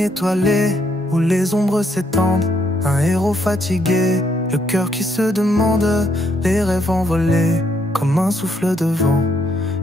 nuit étoilée où les ombres s'étendent, un héros fatigué, le cœur qui se demande, les rêves envolés comme un souffle de vent.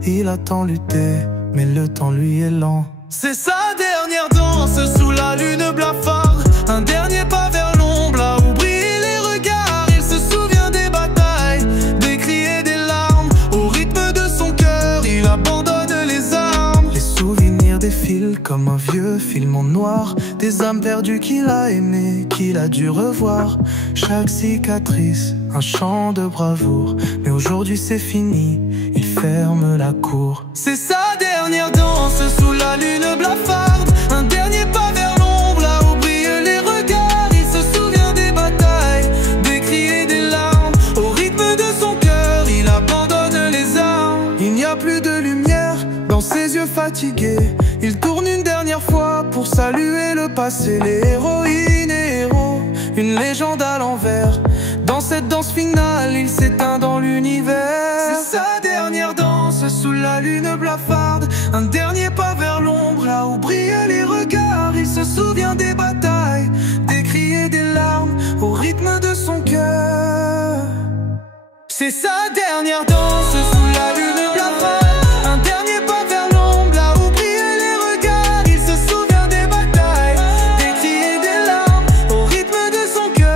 Il a tant lutté, mais le temps lui est lent. C'est sa dernière danse sous la lune blafarde, un dernier pas vers l'ombre là où brillent les regards. Il se souvient des batailles, des cris et des larmes. Au rythme de son cœur, il abandonne les armes. Les souvenirs défilent comme un vieux film en noir, des âmes perdues qu'il a aimées, qu'il a dû revoir. Chaque cicatrice, un chant de bravoure, mais aujourd'hui c'est fini, il ferme la cour. C'est sa dernière danse sous la lune blafarde, un dernier pas vers l'ombre là où brillent les regards. Il se souvient des batailles, des cris et des larmes. Au rythme de son cœur, il abandonne les armes. Il n'y a plus de lumière dans ses yeux fatigués. Il tourne une dernière fois pour saluer le passé. Les héroïnes et héros, une légende à l'envers. Dans cette danse finale, il s'éteint dans l'univers. C'est sa dernière danse sous la lune blafarde, un dernier pas vers l'ombre là où brillent les regards. Il se souvient des batailles, des cris et des larmes, au rythme de son cœur. C'est sa dernière danse sous la lune blafarde, un dernier pas vers l'ombre là où brillent les regards. Il se souvient des batailles, des cris et des larmes, au rythme de son cœur.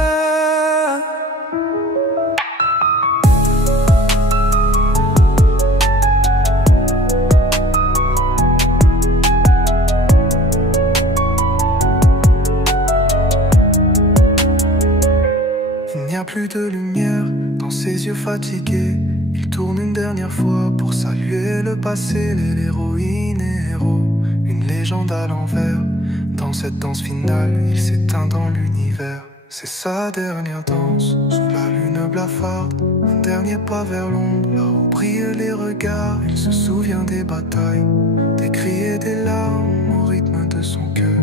Il n'y a plus de lumière dans ses yeux fatigués. Il tourne une dernière fois pour saluer le passé. Les héroïnes et héros, une légende à l'envers. Dans cette danse finale, il s'éteint dans l'univers. C'est sa dernière danse sous la lune blafarde, un dernier pas vers l'ombre là où brillent les regards. Il se souvient des batailles, des cris et des larmes, au rythme de son cœur.